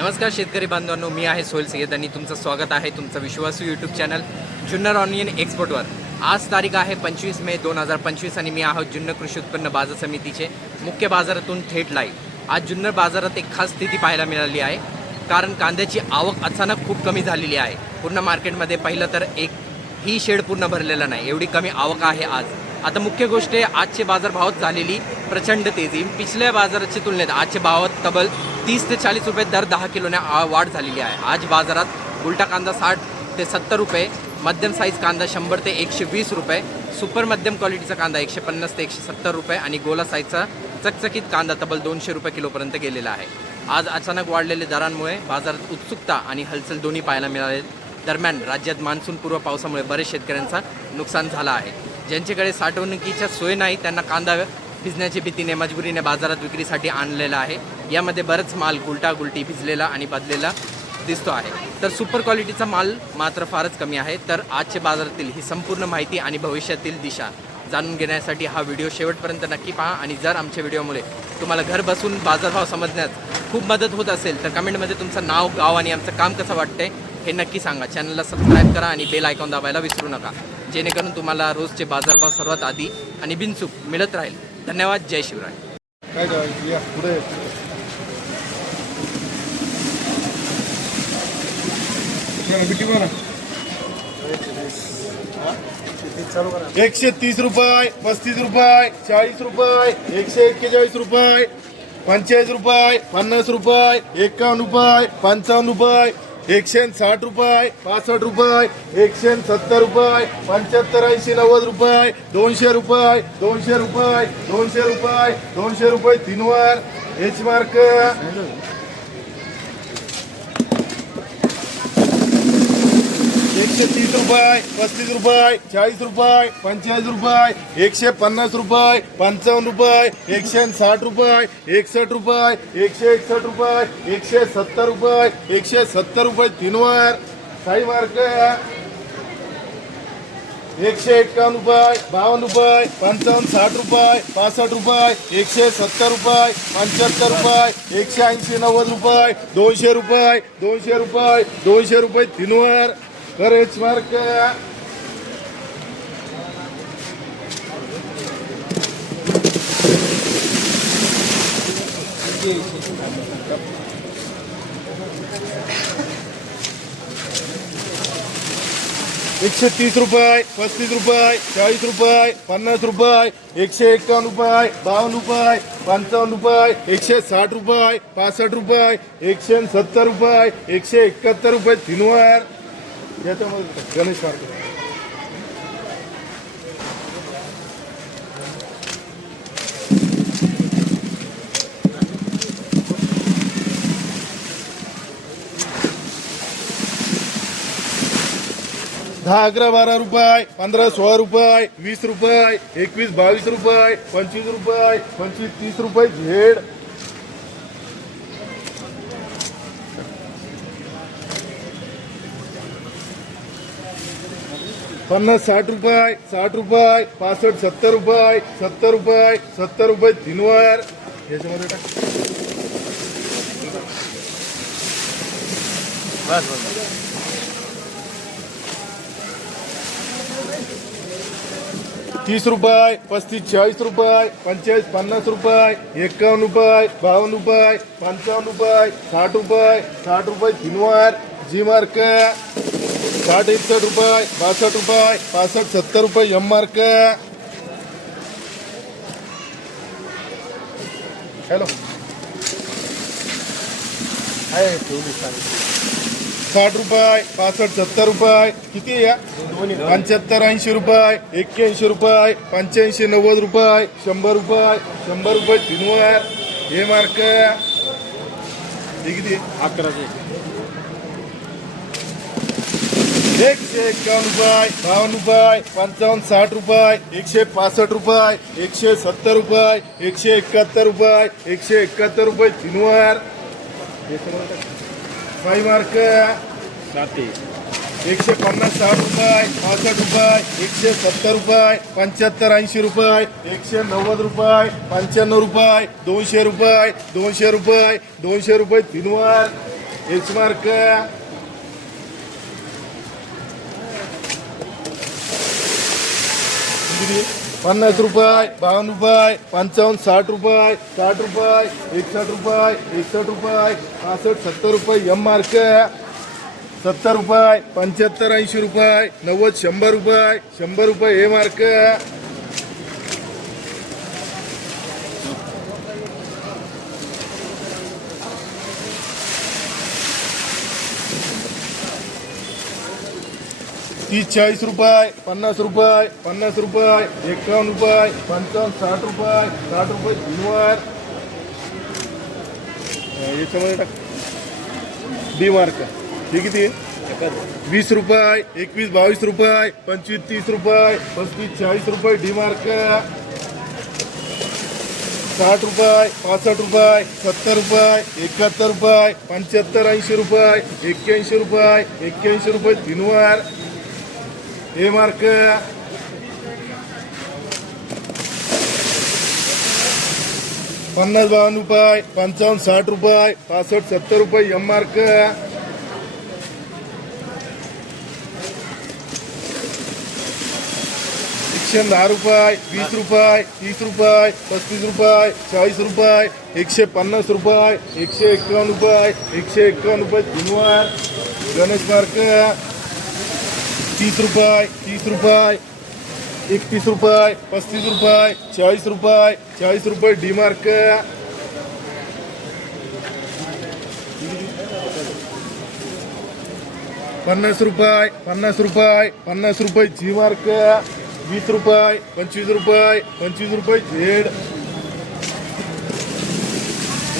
नमस्कार शेतकरी बांधवांनो मी आहे सोहेल सय्यद आणि तुमचं स्वागत आहे तुमचं विश्वासू यूट्यूब चॅनल जुन्नर ऑनियन एक्सपोर्टवर आज तारीख आहे पंचवीस मे दोन हजार पंचवीस आणि मी आहोत जुन्नर कृषी उत्पन्न बाजार समितीचे मुख्य बाजारातून थेट लाईव्ह आज जुन्नर बाजारात एक खास स्थिती पाहायला मिळाली आहे कारण कांद्याची आवक अचानक खूप कमी झालेली आहे. पूर्ण मार्केटमध्ये पाहिलं तर एक ही शेड पूर्ण भरलेला नाही एवढी कमी आवक आहे आज. आता मुख्य गोष्ट आहे आजचे बाजारभावात झालेली प्रचंड तेजी. पिछल्या बाजाराच्या तुलनेत आजचे भावात तब्बल तीस ते चाळीस रुपये दर दहा किलोने वाढ झालेली आहे. आज बाजारात उलटा कांदा साठ ते सत्तर रुपये मध्यम साईज कांदा शंभर ते एकशे वीस रुपये सुपर मध्यम क्वालिटीचा कांदा एकशे पन्नास ते एकशे सत्तर रुपये आणि गोला साईजचा चकचकीत कांदा तब्बल दोनशे रुपये किलोपर्यंत गेलेला आहे. आज अचानक वाढलेल्या दरांमुळे बाजारात उत्सुकता आणि हलचल दोन्ही पाहायला मिळाले. दरम्यान राज्यात मान्सूनपूर्व पावसामुळे बरेच शेतकऱ्यांचा नुकसान झालं आहे. ज्यांच्याकडे साठवणुकीच्या सोय नाही त्यांना कांदा भिजण्याची भीतीने मजबुरीने बाजारात विक्रीसाठी आणलेला आहे. यामध्ये बरंच माल गुलटा गुलटी भिजलेला आणि बदलेला दिसतो आहे. तर सुपर क्वालिटीचा माल मात्र फारच कमी आहे. तर आजच्या बाजारातील ही संपूर्ण माहिती आणि भविष्यातील दिशा जाणून घेण्यासाठी हा व्हिडिओ शेवटपर्यंत नक्की पहा. आणि जर आमच्या व्हिडिओमुळे तुम्हाला घर बसून बाजारभाव समजण्यात खूप मदत होत असेल तर कमेंटमध्ये तुमचं नाव गाव आणि आमचं काम कसं वाटतंय हे नक्की सांगा. चॅनलला सबस्क्राईब करा आणि बेल आयकॉन दाबायला विसरू नका. जेणेकरून तुम्हाला रोजचे बाजारभाव सर्वात आधी आणि बिनचूक मिळत राहील. धन्यवाद. जय शिवराय. काय पुढे. एकशे तीस रुपये पस्तीस रुपये चाळीस रुपये एकशे एक्केचाळीस रुपये पंचेचाळीस रुपये पन्नास रुपये एकावन्न रुपये पंचावन्न रुपये एकशे साठ रुपये पासष्ट रुपये एकशे सत्तर रुपये पंच्याहत्तर ऐंशी नव्वद रुपये दोनशे रुपये दोनशे रुपये दोनशे रुपये दोनशे रुपये तीनवर. एच मार्क एकशे तीस रुपये पस्तीस रुपये चाळीस रुपये पंचेचाळीस रुपये एकशे पन्नास रुपये पंचावन्न रुपये एकशे साठ रुपये एकसष्ट रुपये एकशे एकसष्ट रुपये एकशे सत्तर रुपये एकशे सत्तर रुपये तीनवर. साई मार्क एकशे एक्कावन्न रुपये बावन्न रुपये पंचावन्न साठ रुपये पासष्ट रुपये एकशे सत्तर रुपये पंच्याहत्तर रुपये एकशे ऐंशी नव्वद रुपये दोनशे रुपये दोनशे रुपये दोनशे रुपये तीनवर. करेच मार्क. एकशे तीस रुपये पस्तीस रुपये चाळीस रुपये पन्नास रुपये एकशे एक्कावन्न रुपये बावन्न रुपये पंचावन्न रुपये एकशे साठ रुपये पासष्ट रुपये एकशे सत्तर रुपये एकशे एकाहत्तर रुपये तीनवर. याच्यामध्ये गणेश मार्केट दहा अकरा बारा रुपये पंधरा सोळा रुपये वीस रुपये एकवीस बावीस रुपये पंचवीस रुपये पंचवीस तीस रुपये झेड पन्नास साठ रुपये साठ रुपये पासष्ट सत्तर रुपये सत्तर रुपये सत्तर रुपये तीनवर. याच्यामध्ये टाक. बस बस तीस रुपये पस्तीस चाळीस रुपये पंचेचाळीस पन्नास रुपये एकावन्न रुपये बावन्न रुपये पंचावन्न रुपये साठ रुपये साठ रुपये तीनवर. जी मार्क. साठ एकसष्ट रुपये बासष्ट रुपये पासष्ट सत्तर रुपये एम मार्क हॅलो आहे ठेवली साठ रुपये पासष्ट सत्तर रुपये. किती या पंच्याहत्तर ऐंशी रुपये एक्क्याऐंशी रुपये पंच्याऐंशी नव्वद रुपये शंभर रुपये शंभर रुपये तीनवर हे मार्क हे किती? अकराशे. एकशे एक्कावन्न रुपये बावन्न रुपये पंचावन्न साठ रुपये एकशे पासष्ट रुपये एकशे सत्तर रुपये एकशे एकाहत्तर रुपये एकशे एकाहत्तर रुपये तीनवर फाई मार्क. एकशे पन्नास साठ रुपये पासष्ट रुपये एकशे सत्तर रुपये पंच्याहत्तर ऐंशी रुपये एकशे नव्वद रुपये पंच्याण्णव रुपये दोनशे रुपये दोनशे रुपये दोनशे रुपये तीनवर एच मार्क. पन्नास रुपये बावन्न रुपये पंचावन्न साठ रुपये साठ रुपये एकसष्ट रुपये एकसष्ट रुपये पासष्ट सत्तर रुपये एम मार्क सत्तर रुपये पंच्याहत्तर ऐंशी रुपये नव्वद शंभर रुपये शंभर रुपये ए मार्क तीस चाळीस रुपये, पन्नास रुपये पन्नास रुपये, एकावन्न रुपये, पंचावन्न, साठ रुपये साठ रुपये टाक. डी मार्क हे किती? वीस रुपये, एकवीस, बावीस रुपये, पंचवीस, तीस रुपये, पस्तीस, चाळीस रुपये डी मार्क साठ रुपये, पासष्ट रुपये, सत्तर रुपये, एकाहत्तर रुपये, पंच्याहत्तर, ऐंशी रुपये, एक्क्याऐंशी रुपये एक्क्याऐंशी रुपये तीनवर हे मार्क. पन्नास बावन्न रुपये पंचावन्न साठ रुपये पासष्ट सत्तर रुपये एम मार्क एकशे दहा रुपये वीस रुपये तीस रुपये पस्तीस रुपये चाळीस रुपये एकशे पन्नास रुपये एकशे एक्कावन्न रुपये एकशे एक्कावन्न रुपये तीनवर गणेश मार्क. तीस रुपये तीस रुपये, एकतीस रुपये, पस्तीस रुपये, चाळीस रुपये चाळीस रुपये डी मार्क. पन्नास रुपये पन्नास रुपये पन्नास रुपये जी मार्क. वीस रुपये, पंचवीस रुपये पंचवीस रुपये झेड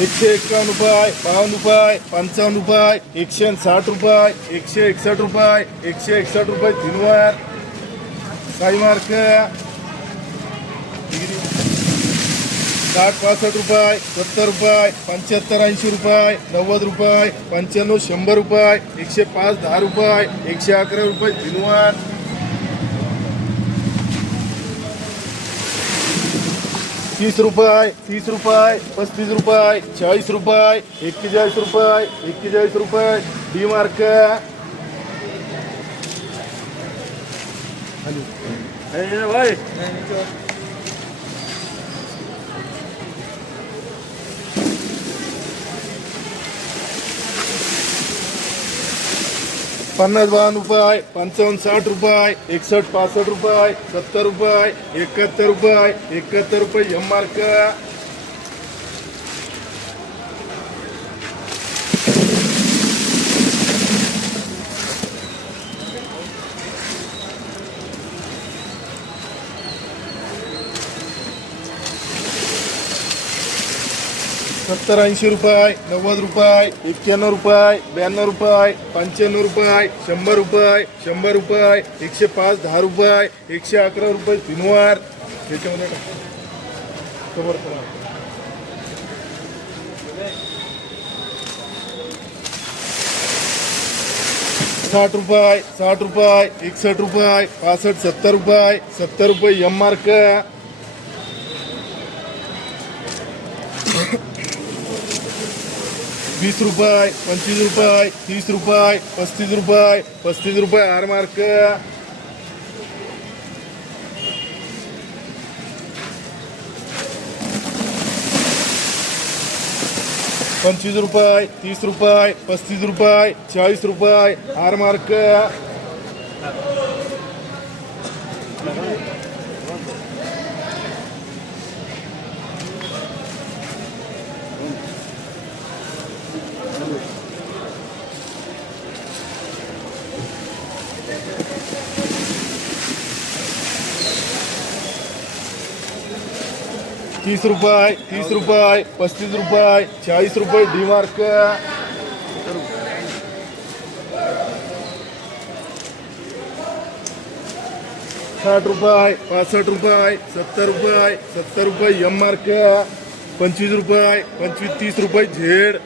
एकशे एक्कावन्न रुपये बावन्न रुपये पंचावन्न रुपये एकशे साठ रुपये एकशे एकसष्ट रुपये एकशे एकसष्ट रुपये तीनवर. काही मार्क. साठ पासष्ट रुपये सत्तर रुपये पंच्याहत्तर ऐंशी रुपये नव्वद रुपये पंच्याण्णव शंभर रुपये एकशे पाच दहा रुपये एकशे अकरा रुपये तीनवर. तीस रुपये तीस रुपये पस्तीस रुपये चाळीस रुपये एक्केचाळीस रुपये एक्केचाळीस रुपये डी मार्क. पन्नास बावन्न रुपये पंचावन्न साठ रुपये एकसष्ट पासष्ट रुपये सत्तर रुपये एकाहत्तर रुपये एकाहत्तर रुपये एम मार्क सत्तर ऐंशी रुपये नव्वद रुपये एक्क्याण्णव रुपये ब्याण्णव रुपये पंच्याण्णव रुपये शंभर रुपये शंभर रुपये एकशे पाच दहा रुपये एकशे अकरा रुपये तीनवार. याच्यामध्ये खबर करा. साठ रुपये साठ रुपये एकसष्ट रुपये पासष्ट सत्तर रुपये सत्तर रुपये एम मार्क वीस रुपये पंचवीस रुपये तीस रुपये पस्तीस रुपये पस्तीस रुपये आर मार्क. पंचवीस रुपये तीस रुपये पस्तीस रुपये चाळीस रुपये आर मार्क. तीस रुपये तीस रुपये पस्तीस रुपये चाळीस रुपये डी मार्क. साठ रुपये पासष्ट रुपये सत्तर रुपये सत्तर रुपये एम मार्क पंचवीस रुपये पंचवीस तीस रुपये झेड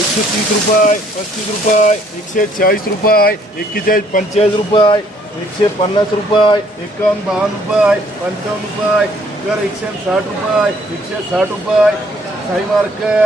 एकशे तीस रुपये पस्तीस रुपये एकशे चाळीस रुपये एक्केचाळीस पंचेचाळीस रुपये एकशे पन्नास रुपये एकावन्न बावन्न रुपये पंचावन्न रुपये कर एकशे साठ रुपये एकशे साठ रुपये. साई मार्केट.